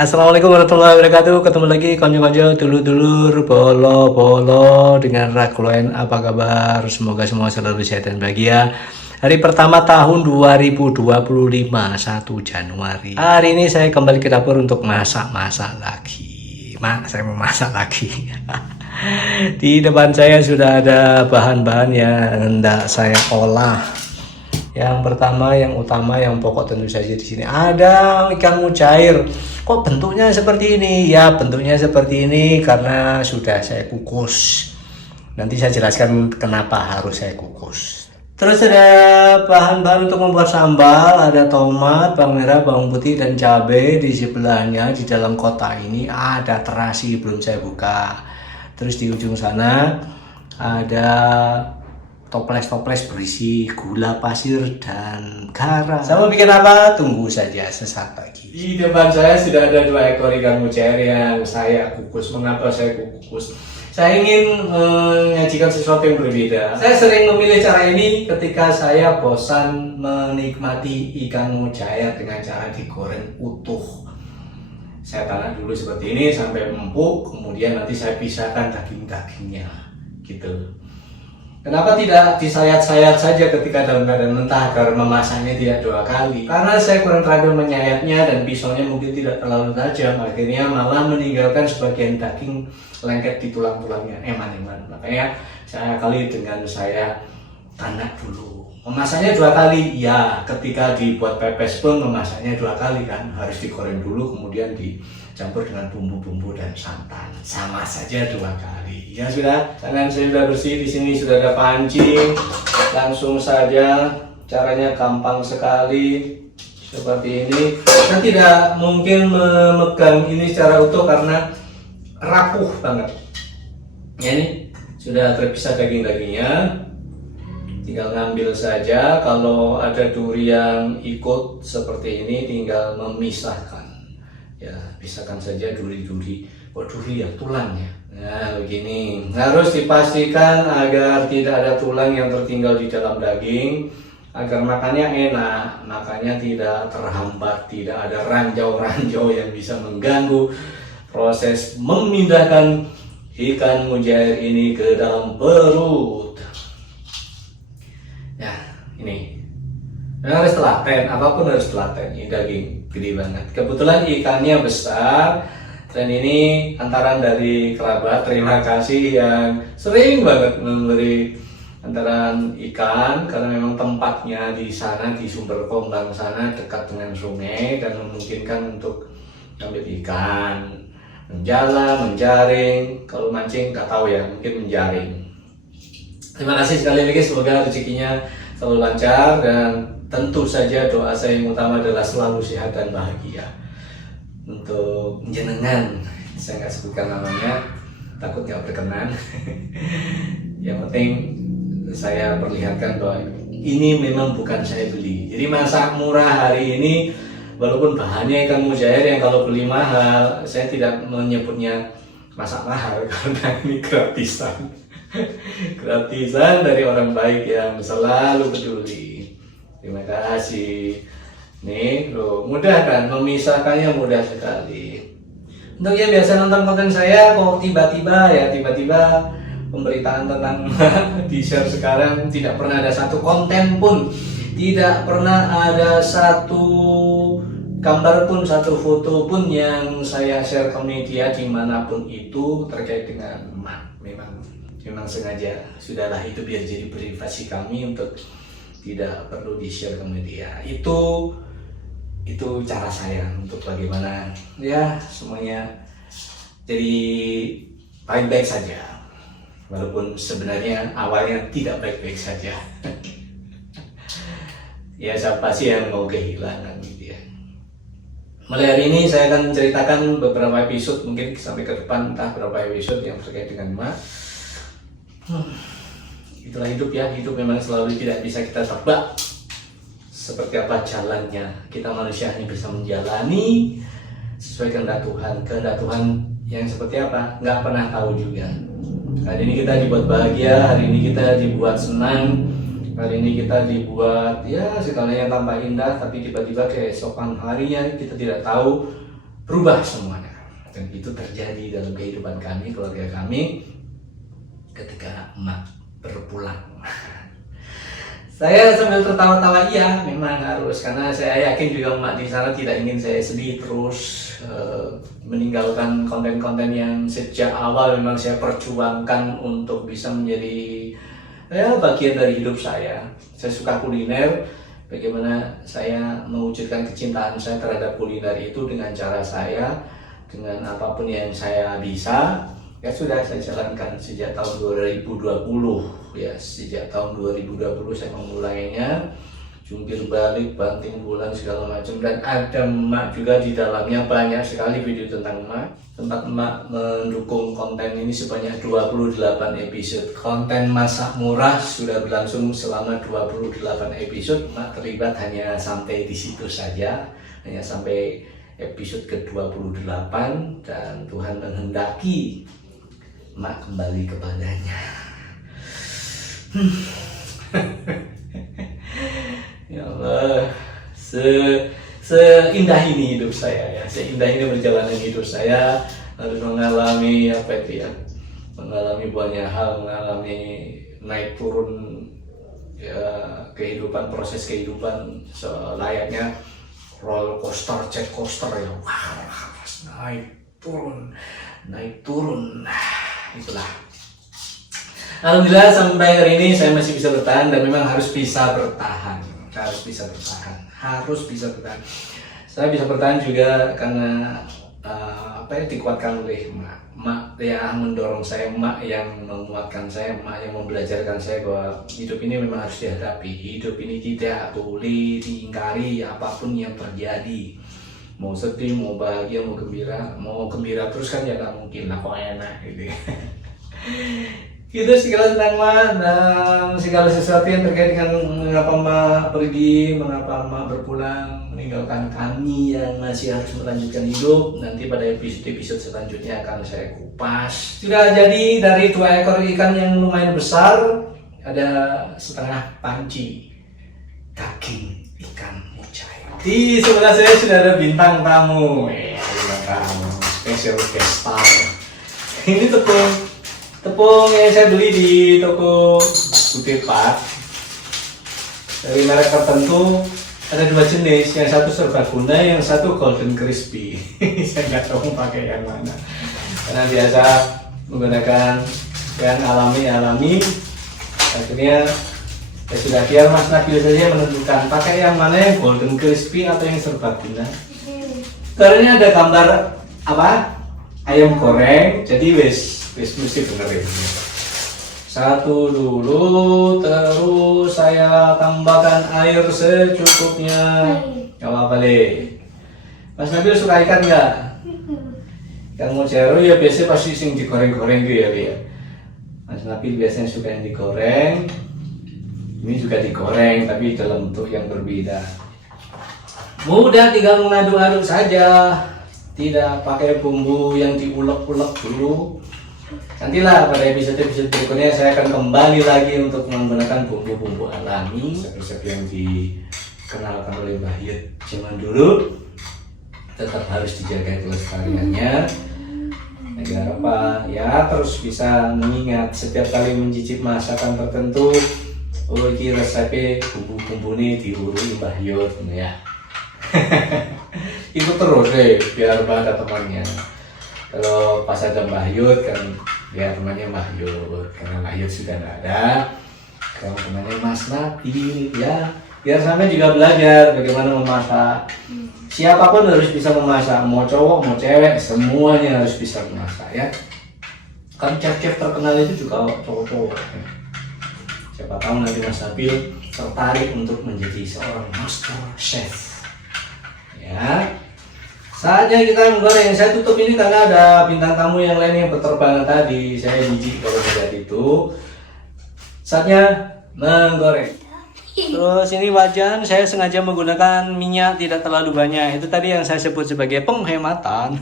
Assalamualaikum warahmatullahi wabarakatuh. Ketemu lagi konco-konco dulur-dulur bolo-bolo dengan Ragloen. Apa kabar? Semoga semua selalu sehat dan bahagia. Hari pertama tahun 2025, 1 Januari. Hari ini saya kembali ke dapur untuk masak-masak lagi. Saya mau masak lagi. Di depan saya sudah ada bahan-bahan yang hendak saya olah. Yang pertama, yang utama, yang pokok tentu saja di sini ada ikan mujair. Kok bentuknya seperti ini? Ya, bentuknya seperti ini karena sudah saya kukus. Nanti saya jelaskan kenapa harus saya kukus. Terus ada bahan-bahan untuk membuat sambal, ada tomat, bawang merah, bawang putih, dan cabai. Di sebelahnya di dalam kotak ini ada terasi belum saya buka. Terus di ujung sana ada toples-toples berisi gula pasir dan garam. Sama bikin apa? Tunggu saja sesaat lagi. Di depan saya sudah ada 2 ekor ikan mujair yang saya kukus. Mengapa saya kukus? Saya ingin menyajikan sesuatu yang berbeda. Saya sering memilih cara ini ketika saya bosan menikmati ikan mujair dengan cara digoreng utuh. Saya taruh dulu seperti ini sampai empuk, kemudian nanti saya pisahkan daging-dagingnya, gitu. Kenapa tidak disayat-sayat saja ketika dalam keadaan mentah agar memasaknya tidak 2 kali? Karena saya kurang terampil menyayatnya dan pisaunya mungkin tidak terlalu tajam, akhirnya malah meninggalkan sebagian daging lengket di tulang-tulangnya, eman-eman. Makanya saya kali dengan saya tanak dulu. Memasaknya 2 kali, ya ketika dibuat pepes pun memasaknya 2 kali kan, harus digoreng dulu kemudian dicampur dengan bumbu-bumbu dan santan, sama saja 2 kali. Ya sudah, tangan saya sudah bersih, di sini sudah ada pancing, langsung saja, caranya gampang sekali seperti ini. Saya tidak mungkin memegang ini secara utuh karena rapuh banget. Ya, ini sudah terpisah daging-dagingnya. Tinggal ngambil saja. Kalau ada duri yang ikut seperti ini tinggal memisahkan. Ya, pisahkan saja duri-duri. Oh, duri ya, tulangnya. Nah, begini. Harus dipastikan agar tidak ada tulang yang tertinggal di dalam daging agar makannya enak, makannya tidak terhambat, tidak ada ranjau-ranjau yang bisa mengganggu proses memindahkan ikan mujair ini ke dalam perut. Ya, ini. Nah, harus telaten, apapun harus telaten. Ini daging gede banget. Kebetulan ikannya besar dan ini antaran dari kerabat. Terima kasih yang sering banget memberi antaran ikan karena memang tempatnya di sana di sumber Kombang sana dekat dengan sungai dan memungkinkan untuk ambil ikan, menjala, menjaring. Kalau mancing nggak tahu ya, mungkin menjaring. Terima kasih sekali lagi, semoga rezekinya selalu lancar dan tentu saja doa saya yang utama adalah selalu sehat dan bahagia. Untuk jenengan, saya nggak sebutkan namanya, takut nggak berkenan. Yang penting saya perlihatkan bahwa ini memang bukan saya beli. Jadi masak murah hari ini, walaupun bahannya ikan mujair yang kalau beli mahal, saya tidak menyebutnya masak mahal karena ini gratisan. Gratisan dari orang baik yang selalu peduli. Terima kasih. Nih, loh, mudah kan? Memisahkannya mudah sekali. Untuk yang biasa nonton konten saya, kok tiba-tiba pemberitaan tentang di share sekarang tidak pernah ada satu konten pun, tidak pernah ada satu gambar pun, satu foto pun yang saya share ke media dimanapun itu terkait dengan emak. Memang sengaja, sudahlah itu biar jadi privasi kami untuk tidak perlu di-share ke media. Itu cara saya untuk bagaimana ya semuanya jadi baik-baik saja, walaupun sebenarnya awalnya tidak baik-baik saja. Ya siapa sih yang mau kehilangan gitu ya. Mulai hari ini saya akan menceritakan beberapa episode, mungkin sampai ke depan entah berapa episode yang terkait dengan emak. Itulah hidup ya, hidup memang selalu tidak bisa kita tebak seperti apa jalannya. Kita manusia hanya bisa menjalani sesuai kehendak Tuhan. Kehendak Tuhan yang seperti apa nggak pernah tahu juga. Hari ini kita dibuat bahagia, hari ini kita dibuat senang, hari ini kita dibuat ya segalanya tampak indah, tapi tiba-tiba keesokan harinya kita tidak tahu rubah semuanya. Dan itu terjadi dalam kehidupan kami, keluarga kami, ketika emak berpulang. Saya sambil tertawa-tawa, iya memang harus, karena saya yakin juga emak di sana tidak ingin saya sedih terus, meninggalkan konten-konten yang sejak awal memang saya perjuangkan untuk bisa menjadi bagian dari hidup saya. Saya suka kuliner, bagaimana saya mewujudkan kecintaan saya terhadap kuliner itu dengan cara saya, dengan apapun yang saya bisa. Ya sudah saya jalankan sejak tahun 2020 ya, sejak tahun 2020 saya memulainya, jungkir balik, banting bulan segala macam, dan ada emak juga di dalamnya. Banyak sekali video tentang emak, tempat emak mendukung konten ini sebanyak 28 episode. Konten masak murah sudah berlangsung selama 28 episode. Emak terlibat hanya sampai di situ saja, hanya sampai episode ke-28, dan Tuhan menghendaki emak kembali kepadanya. Ya Allah, seindah ini hidup saya ya, seindah ini perjalanan hidup saya, harus mengalami apa itu ya, mengalami banyak hal, mengalami naik turun ya, kehidupan, proses kehidupan selayaknya roller coaster, jet coaster ya, naik turun, itulah. Alhamdulillah sampai hari ini saya masih bisa bertahan, dan memang harus bisa bertahan. Saya bisa bertahan juga karena dikuatkan oleh emak yang mendorong saya, emak yang menguatkan saya, emak yang membelajarkan saya bahwa hidup ini memang harus dihadapi. Hidup ini tidak boleh diingkari apapun yang terjadi. Mau sedih, mau bahagia, mau gembira terus kan ya nggak mungkin lah, kok enak gitu. Itu segala tentang emak dan segala sesuatu yang terkait dengan mengapa emak pergi, mengapa emak berpulang, meninggalkan kami yang masih harus melanjutkan hidup. Nanti pada episode selanjutnya akan saya kupas. Sudah jadi dari 2 ekor ikan yang lumayan besar, ada setengah panci daging ikan mujair. Di sebelah saya sudah ada bintang tamu, special guest star. Ini tepung yang saya beli di toko Budepat dari merek tertentu. Ada 2 jenis, yang satu serbaguna, yang satu golden crispy. Saya nggak tahu pakai yang mana, karena biasa menggunakan yang alami. Akhirnya ya sudah, biar Mas Nabil saja menentukan pakai yang mana, yang golden crispy atau yang serbaguna. Karena ada gambar ayam goreng, jadi wis mesti benerin. Satu dulu, terus saya tambahkan air secukupnya. Gak apa-apa deh. Mas Nabil suka ikan nggak? Ikan mujair ya biasanya pasti sing digoreng-goreng gitu ya. Mas Nabil biasanya suka yang digoreng. Ini juga digoreng tapi dalam bentuk yang berbeda. Mudah, tinggal mengaduk-aduk saja. Tidak pakai bumbu yang diulek-ulek dulu. Nantilah pada episode berikutnya saya akan kembali lagi untuk menggunakan bumbu-bumbu alami, resep yang dikenalkan oleh Mbah Yud zaman dulu. Tetap harus dijaga kelestariannya agar ya terus bisa mengingat setiap kali mencicip masakan tertentu, oh ini resepnya bumbu-bumbu ini diurui Mbah Yud ya. Ikut terus deh biar ada temannya. Kalau pas ada Mbah Yud kan biar temannya Mbah Yud, karena Mbah Yud sudah nggak ada. Kalau temannya Mas Nabil ya, biar sampai juga belajar bagaimana memasak. Siapapun harus bisa memasak, mau cowok mau cewek semuanya harus bisa memasak ya. Kan chef-chef terkenal itu juga cowok-cowok. Siapa tahu nanti Mas Nabil tertarik untuk menjadi seorang master chef. Ya. Saatnya kita menggoreng. Saya tutup ini karena ada bintang tamu yang lain yang berterbangan tadi. Saya jijik kalau melihat itu. Saatnya menggoreng. Terus ini wajan saya sengaja menggunakan minyak tidak terlalu banyak. Itu tadi yang saya sebut sebagai penghematan.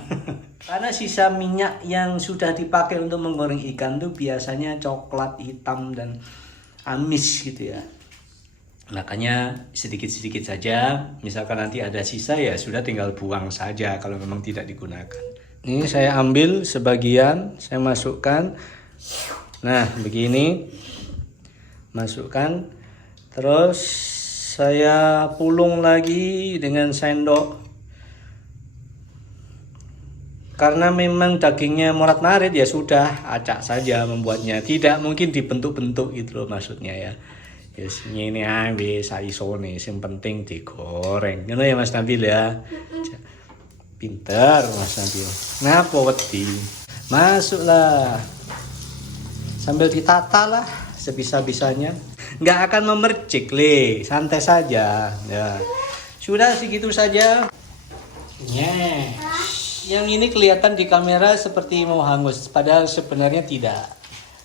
Karena sisa minyak yang sudah dipakai untuk menggoreng ikan itu biasanya coklat hitam dan amis gitu ya. Makanya sedikit-sedikit saja, misalkan nanti ada sisa ya sudah tinggal buang saja kalau memang tidak digunakan. Ini saya ambil sebagian, saya masukkan. Nah, begini. Masukkan. Terus saya pulung lagi dengan sendok. Karena memang dagingnya morat-marit ya sudah acak saja membuatnya. Tidak mungkin dibentuk-bentuk gitu loh maksudnya ya. Yes, ini ae saisone, yang penting digoreng. Ngono ya Mas Nabil ya. Pinter Mas Nabil. Napa wedi? Masuklah. Sambil ditata lah sebisa-bisanya. Nggak akan memercik, Le. Santai saja. Ya. Sudah segitu saja. Yang ini kelihatan di kamera seperti mau hangus, padahal sebenarnya tidak.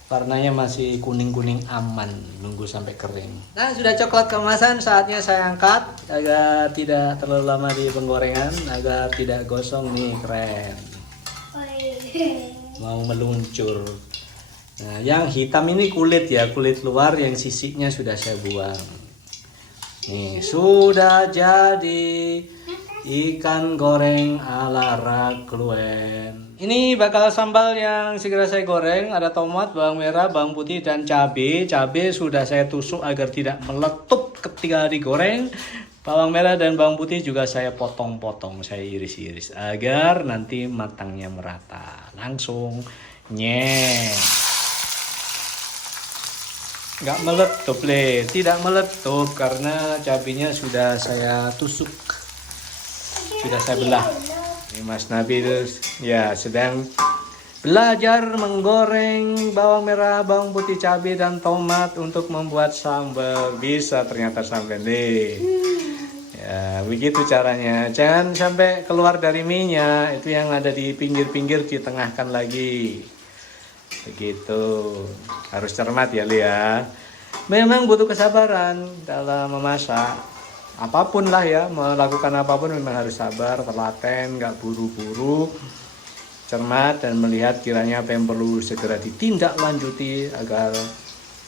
Warnanya masih kuning-kuning aman, nunggu sampai kering. Nah, sudah coklat kemasan, saatnya saya angkat agar tidak terlalu lama di penggorengan, agar tidak gosong nih, keren. Mau meluncur. Nah, yang hitam ini kulit ya, kulit luar, yang sisinya sudah saya buang. Nih, sudah jadi ikan goreng ala Rakluen. Ini bakal sambal yang segera saya goreng. Ada tomat, bawang merah, bawang putih, dan cabai. Cabai sudah saya tusuk agar tidak meletup ketika digoreng. Bawang merah dan bawang putih juga saya potong-potong, saya iris-iris agar nanti matangnya merata. Langsung nggak meletup, Le. Tidak meletup karena cabainya sudah saya tusuk. Sudah saya belah. Ini Mas Nabil ya sedang belajar menggoreng bawang merah, bawang putih, cabai, dan tomat untuk membuat sambal. Bisa ternyata sambal nih. Ya, begitu caranya. Jangan sampai keluar dari minyak. Itu yang ada di pinggir-pinggir ditengahkan lagi. Begitu. Harus cermat ya, Lia. Memang butuh kesabaran dalam memasak. Apapun lah ya, melakukan apapun memang harus sabar, telaten, nggak buru-buru, cermat dan melihat kiranya apa yang perlu segera ditindaklanjuti agar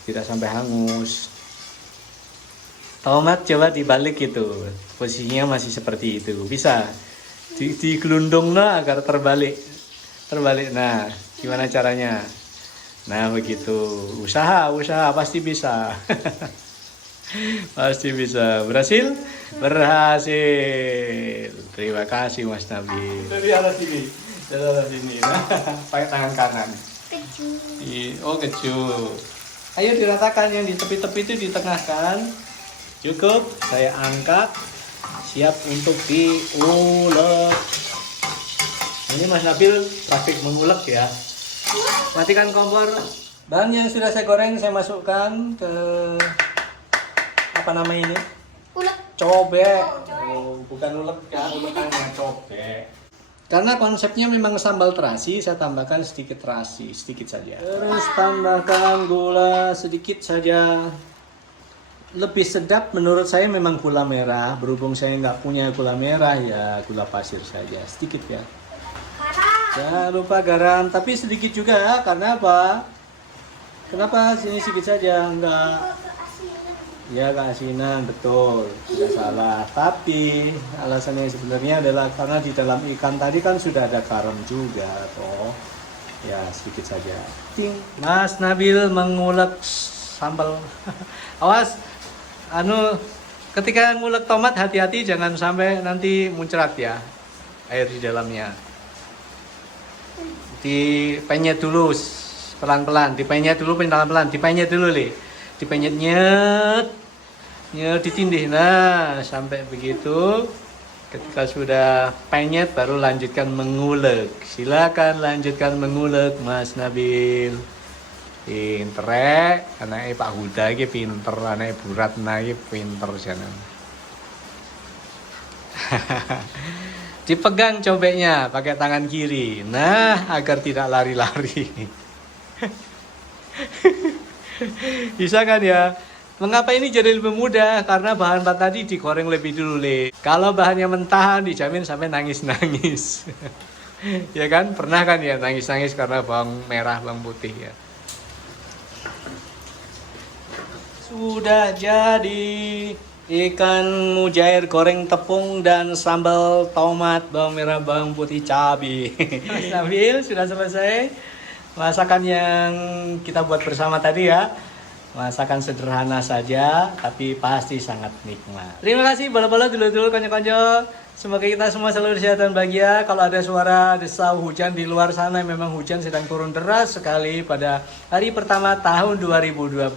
tidak sampai hangus. Tomat coba dibalik itu, posisinya masih seperti itu, bisa digelundung agar terbalik. Nah, gimana caranya? Nah begitu, usaha pasti bisa. Pasti bisa. Berhasil? Berhasil. Terima kasih Mas Nabi. Dari arah sini. Nah, pakai tangan kanan. Oh, keju. Ayo diratakan, yang di tepi-tepi itu ditengahkan. Cukup. Saya angkat. Siap untuk diulek. Ini Mas Nabil praktik mengulek ya. Matikan kompor. Bahan yang sudah saya goreng saya masukkan ke apa nama ini? Ulek. Cobek. Oh, bukan ulek ya, ulekannya cobek. Karena konsepnya memang sambal terasi, saya tambahkan sedikit terasi, sedikit saja. Terus tambahkan gula sedikit saja. Lebih sedap menurut saya memang gula merah. Berhubung saya nggak punya gula merah ya gula pasir saja, sedikit ya. Jangan lupa garam, tapi sedikit juga karena apa? Kenapa sini sedikit saja? Enggak. Ya keasinan, betul, tidak salah. Tapi alasannya sebenarnya adalah karena di dalam ikan tadi kan sudah ada garam juga, toh. Ya sedikit saja. Ting. Mas Nabil mengulek sambal. Awas, ketika ngulek tomat hati-hati jangan sampai nanti muncrat ya air di dalamnya. Dipenyet dulu pelan-pelan, dipenyet dulu pelan-pelan, dipenyet dulu Le. Dipenyet nyet ditindih. Nah sampai begitu. Ketika sudah penyet baru lanjutkan mengulek. Silakan lanjutkan mengulek Mas Nabil. Pinter anaknya Pak Huda iki pinter, anaknya Bu Ratna iki pinter jana. Dipegang cobeknya pakai tangan kiri. Nah agar tidak lari-lari. Bisa kan ya? Mengapa ini jadi lebih mudah? Karena bahan-bahan tadi digoreng lebih dulu, Le. Kalau bahannya mentah dijamin sampai nangis-nangis. Ya kan? Pernah kan ya nangis-nangis karena bawang merah, bawang putih ya. Sudah jadi ikan mujair goreng tepung dan sambal tomat, bawang merah, bawang putih, cabai. Mas Nabil sudah selesai masakan yang kita buat bersama tadi ya. Masakan sederhana saja, tapi pasti sangat nikmat. Terima kasih bala-bala, dulur-dulur, konyo-konyo. Semoga kita semua selalu sehat dan bahagia. Kalau ada suara desau hujan di luar sana, memang hujan sedang turun deras sekali pada hari pertama tahun 2025.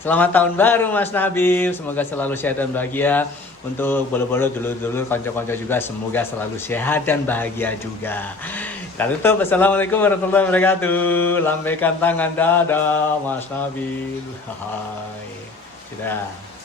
Selamat tahun baru Mas Nabil. Semoga selalu sehat dan bahagia. Untuk bolo-bolo, dulur-dulur, konco-konco juga semoga selalu sehat dan bahagia juga. Kita tutup. Assalamualaikum warahmatullahi wabarakatuh. Lambaikan tangan, dadah Mas Nabil. Hai. Sudah.